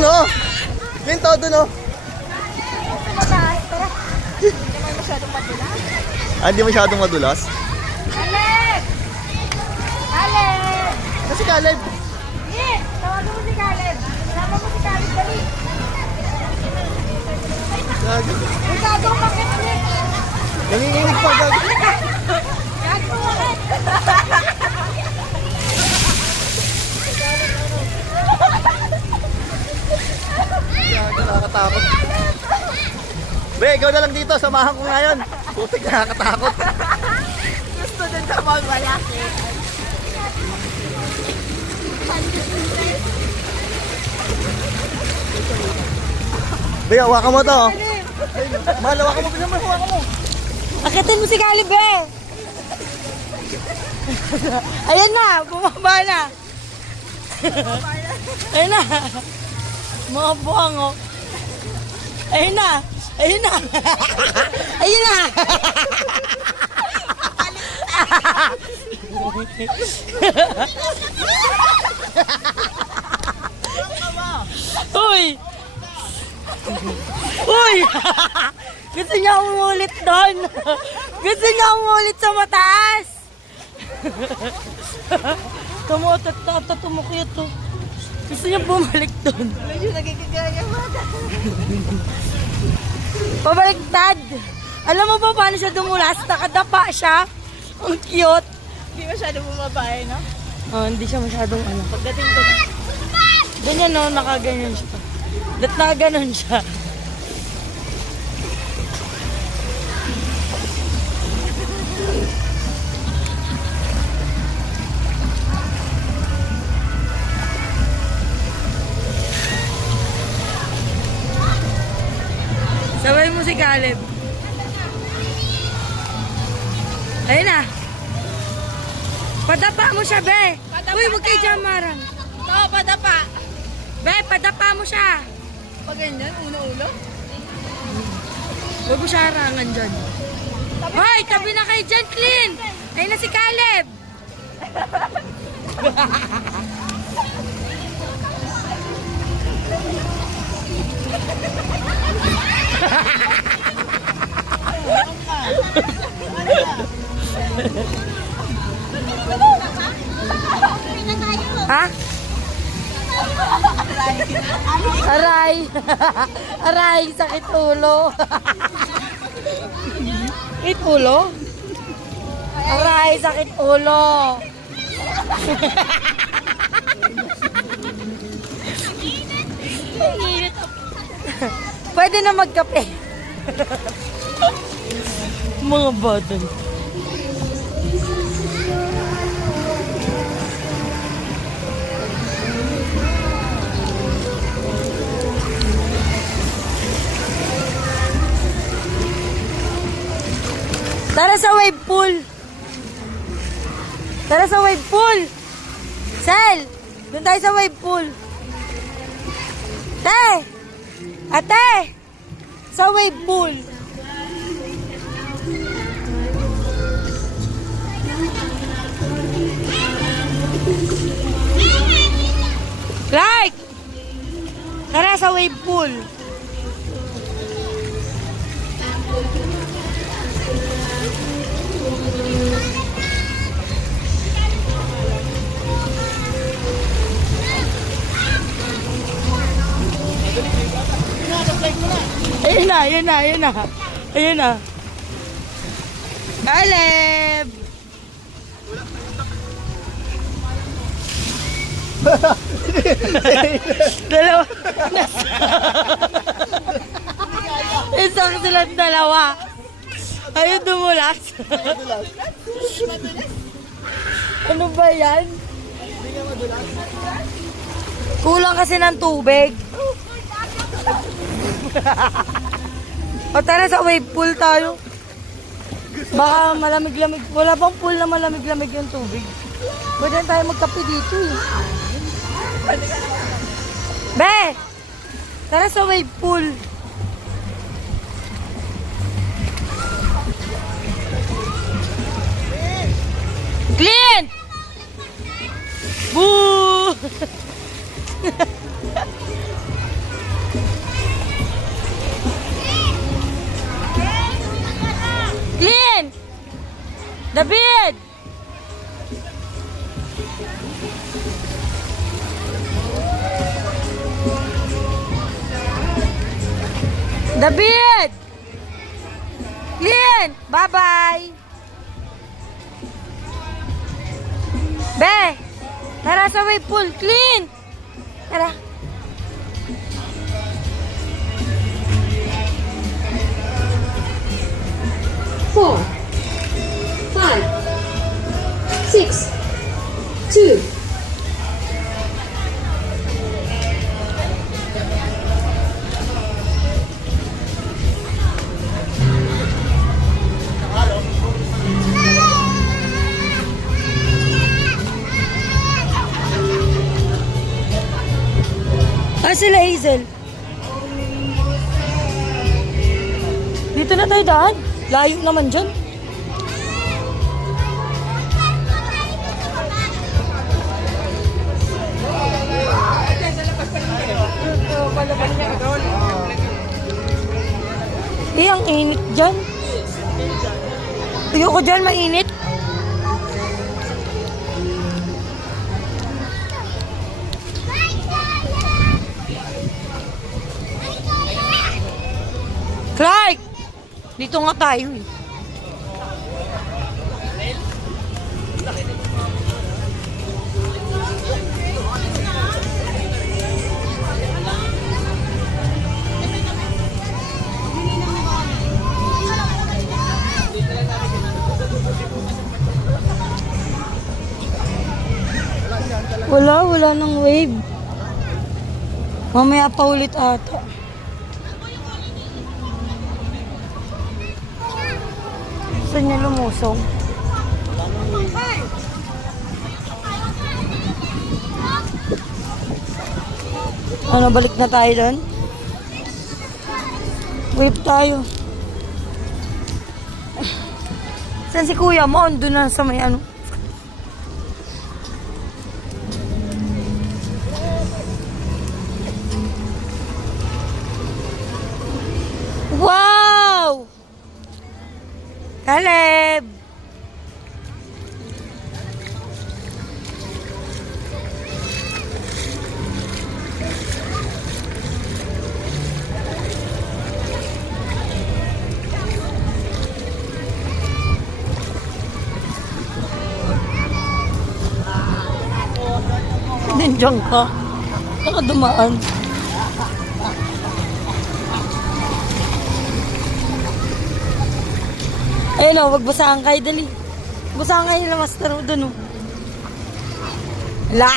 Dun oh. Minto, dun oh. Hindi naman masyadong madulas. Ah, hindi masyadong madulas. Caleb! Caleb! Kasi Caleb. Hindi! Tawagan mo si Caleb. Sama mo si Caleb, dali. Gago. May gagawang makit-lit. Nanginginig pa, gago. Gagawang makit. Gago, nakakatakot. Be, ikaw na lang dito. Samahan ko ngayon. Putik, nakakatakot. Gusto din sa mga malaki. Be, hawakan mo to. Mahal, hawakan mo. Pinaman, hawakan mo. Akitin mo si Caleb eh. Ayan na, bumaba na. Ayan na. Mga buwang oh. Ayun na. Ayun na. Ayun na. Uy. Uy. Gusto niya umulit doon. Gusto niya umulit sa mataas. Tumukyot to. Gusto niya bumalik doon. Medyo nagigigaya mata. Pabaliktad. Alam mo ba paano siya dumulas? Nakadapa siya. Ang cute. Hindi masyado bumabae, no? Oh, hindi siya masyadong ano. Pagdating ko na. Ganyan no, nakaganyan siya. Dat nakaganon siya. Sabay mo si Caleb. Ayun na. Padapa mo siya, be. Padapa Uy, huwag kayo daw. dyan, Marang. Oo, padapa. Be, padapa mo siya. Pag ganyan, ulo-ulo. Huwag mo siya harangan dyan. Hoy, tabi na kayo dyan, clean. Ayun na si Caleb. Ha? Aray. Aray, sakit ulo. Sakit ulo? Aray, sakit ulo. Pwede na magkape. Mga bata. Tara sa wave pool. Tara sa wave pool. Sel, doon tayo sa wave pool. Te! Ate! Sa wave pool. Clark! Tara sa wave pool. Ayun na, ayun na, ayun na. Ayun na. Caleb! Dalawa. Isang silang dalawa. Ayun dumulas. Ano ba yan? Kulang kasi ng tubig. O tara sa wave pool tayo. Baka malamig-lamig. Wala bang pool na malamig-lamig yung tubig? Pwede tayo magkape dito eh. Be! Tara sa wave pool. Clint! Boo! David! David! Clint! Bye-bye! Be! Tara sa wave pool! Clint! Tara! Four, five, six, two. Ah, sila Hazel. Dito na tayo daan. Layo naman dyan. Eh, ang init dyan. Ayoko dyan, mainit. Clark! Dito nga tayo eh. Wala nang wave. Mamaya pa ulit ata. Saan niya lumusong? Ano, balik na tayo doon? Wave tayo. Saan si kuya mo? Doon na sa may ano. Wow! Caleb! Nandiyan ka. Nakadumaan. Ayun o, wag basahan kayo, dali. Basahan kayo nila, master, doon o. La!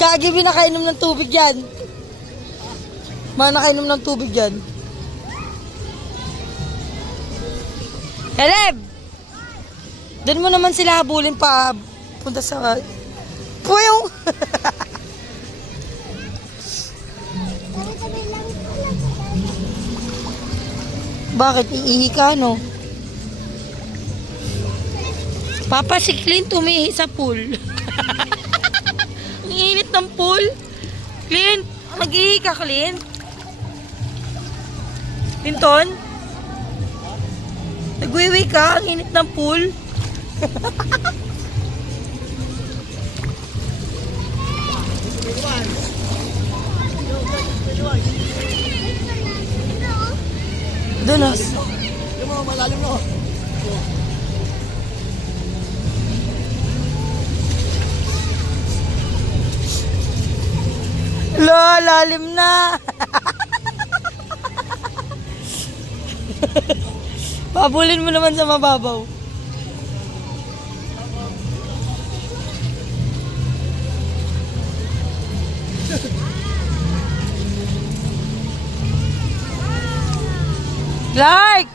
Kagi, nakainom ng tubig yan. Nakainom ng tubig yan. Caleb! Doon mo naman sila habulin pa punta sa... Puyong! Bakit? Iihi ka, no? Papa, si Clint umihi sa pool. Ang init ng pool. Clint, mag-ihi ka, Clint. Clinton? Nagwiwi ka? Ang init ng pool. Dunos. Yung mo, malalim mo. Lalim na. Pabulin mo naman sa mababaw. Clark!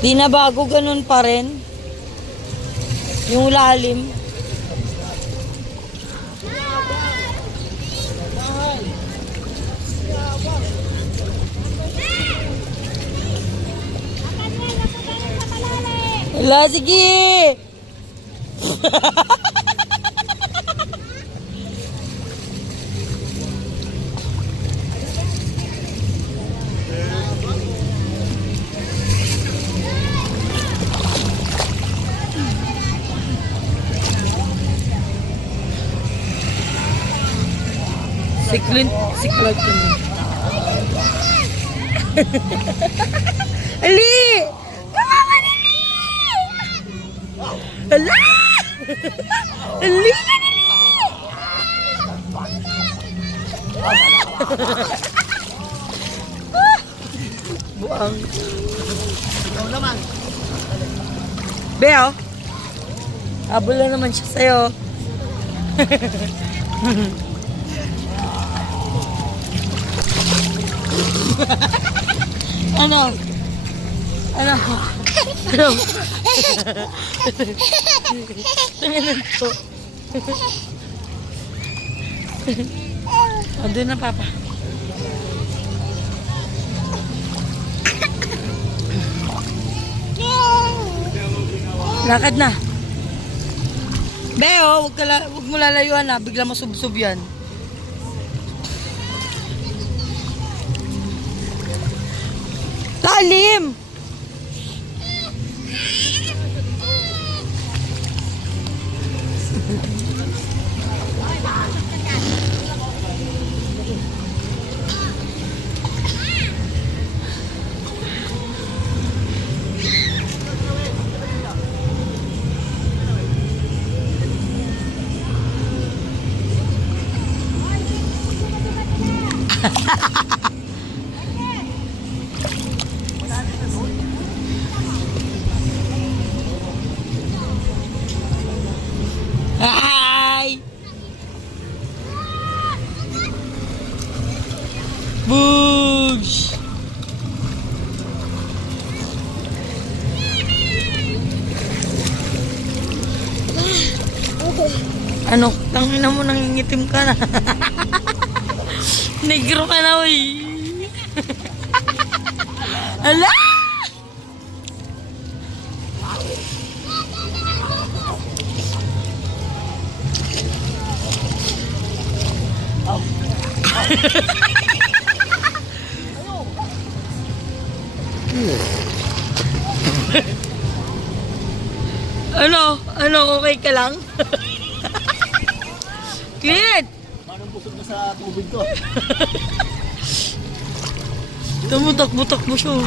Di na bago, ganun pa rin. Yung lalim. Wala, sige! Siklot ka na. Ali! Kawawa ni Ali! Ala! Ali ka ni Ali! Buang. Ikaw naman. Beo, habol na naman siya sa'yo. Ano? Ano? Ano? Tingnan to. Doon na, Papa. Lakad na. Beo, huwag mo lalayuan na. Bigla masubsob yan. Lalim! Hi! Boosh! Ano? Tangina mo, nangingitim ka na. Negro ka na, uy. Ala! Ano? Ano? Okay ka lang? Clint! Parang busog na sa tubig to. Tumutak-butak mo siya.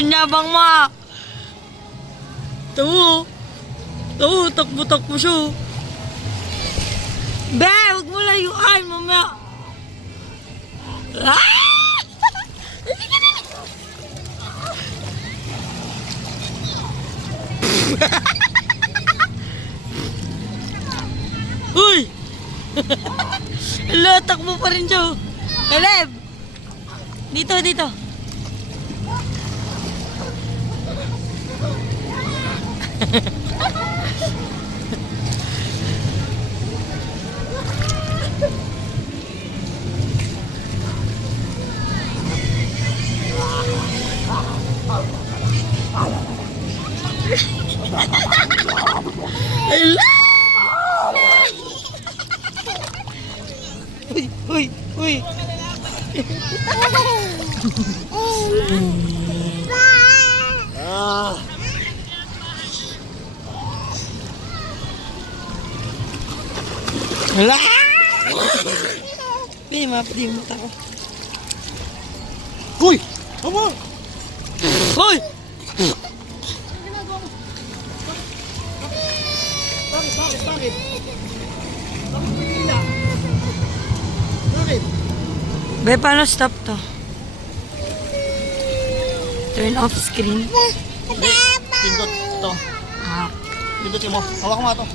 Inyabang mo. Tawo, takbo-tak mo siya. Be, huwag mo layuan, mamaya. Ah! Uy! Hala, takbo pa rin siya. Caleb! Dito, dito. Hala! Uy, uy. Ah. Hala! Pili, mapadi mo tako. Uy! Amo! Uy! Bakit? Bakit? Be, paano stop to? Turn off screen. Pindot to. Ah. Pindutin mo. Hawak mo nga to.